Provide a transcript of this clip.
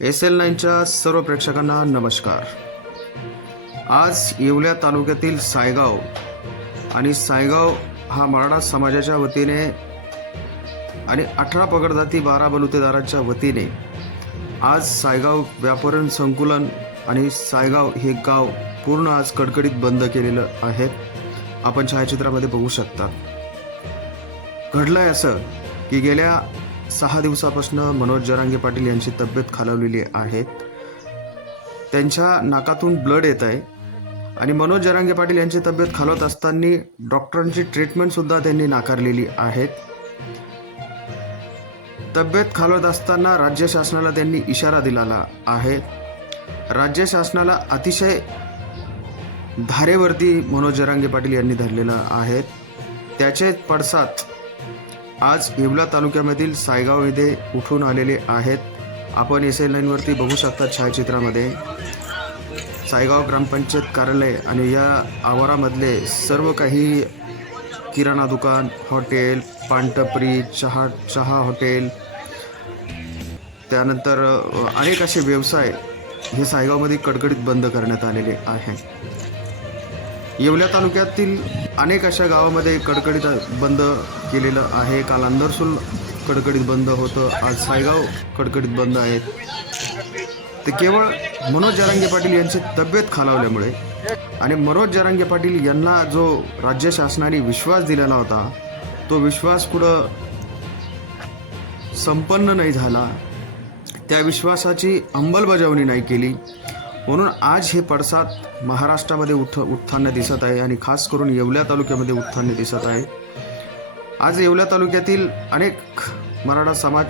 S L नाईनच्या सर्व प्रेक्षकांना नमस्कार. आज येवल्या तालुक्यातील सायगाव आणि सायगाव हा मराठा समाजाच्या वतीने आणि अठरा पगडजाती बारा बलुतेदारांच्या वतीने आज सायगाव व्यापारण संकुलन आणि सायगाव हे गाव पूर्ण आज कडकडीत बंद केलेलं आहे. आपण छायाचित्रामध्ये बघू शकता. घडलंय असं की गेल्या सहा दिवसापासून मनोज जरांगे पाटील यांची तब्येत खालावलेली आहे. त्यांच्या नाकातून ब्लड येत आहे. आणि मनोज जरांगे पाटील यांची तब्येत खालवत असताना डॉक्टरांची ट्रीटमेंटसुद्धा त्यांनी नाकारलेली आहेत तब्येत खालवत असताना राज्य शासनाला त्यांनी इशारा दिलेला आहे. राज्य शासनाला अतिशय धारेवरती मनोज जरांगे पाटील यांनी धरलेलं आहे. त्याचे पडसाद आज येवला तालुक्यामधील सायगाव येथे उठून आलेले आहेत. आपण एस एल लाईनवरती बघू शकता छायाचित्रामध्ये. सायगाव ग्रामपंचायत कार्यालय आणि या आवारामधले सर्व काही किराणा दुकान हॉटेल पानटपरी चहा चहा हॉटेल. त्यानंतर अनेक असे व्यवसाय हे सायगावमध्ये कडकडीत बंद करण्यात आलेले आहे. येवल्या तालुक्यातील अनेक अशा गावामध्ये कडकडीत बंद केलेलं आहे. काल अंदरसूल कडकडीत बंद होतं. आज सायगाव कडकडीत बंद आहेत ते केवळ मनोज जारांगे पाटील यांची तब्येत खालावल्यामुळे आणि मनोज जारांगे पाटील यांना जो राज्य शासनाने विश्वास दिलेला होता तो विश्वास पुढं संपन्न नाही झाला. त्या विश्वासाची अंमलबजावणी नाही केली. म्हणून आज हे पडसाद महाराष्ट्रामध्ये उठ उत्थान दिसत आहे आणि खास करून येवल्या तालुक्यामध्ये उत्थान दिसत आहे. आज येवल्या तालुक्यातील अनेक मराठा समाज